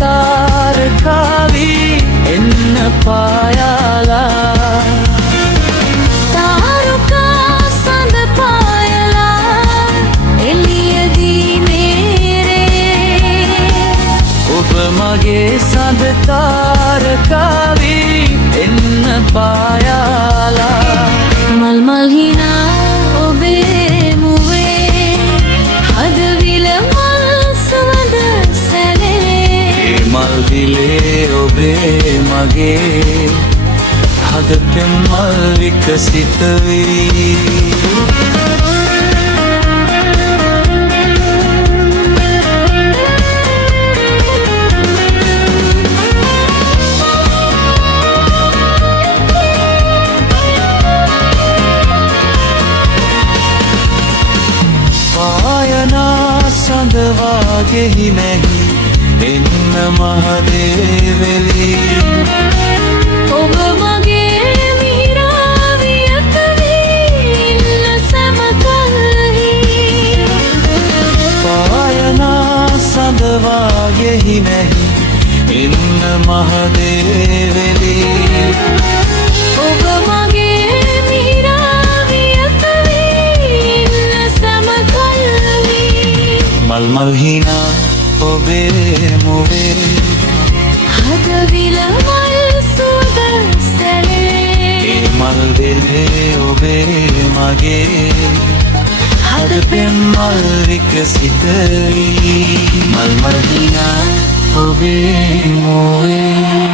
තාරකාවි එන්න පායාලා තාරුකා සඳ පායලා එළියදී මේරේ ඔබ මගේ සඳ තාරකාවි එන්න පායාලා මල් මල් හිනා ඔබේ මුවේ හදවිල මල් සුවඳ සැලේ මල් දිලේ ඔබේ මගේ හද පෙම්මල් විකසිත වී සඳවාගෙහි නැහි එන්න මහදේවලි ඔබ මගේ මිරාවියක වී ඉන්න සැමකල්හි පායනා සඳවාගෙහි නැහි එන්න මහදේවලි ඔබ මගේ මිරාවියක වී ඉන්න සැමකල්හි මල් මල් හිනා ඔබේ මුවේ හදවිල මල් සුවඳ සැලේ මල් දෙලේ ඔබේ මගේ හද පෙම්මල් විකසිත වී මල් මල් හිනා ඔබේ මුවේ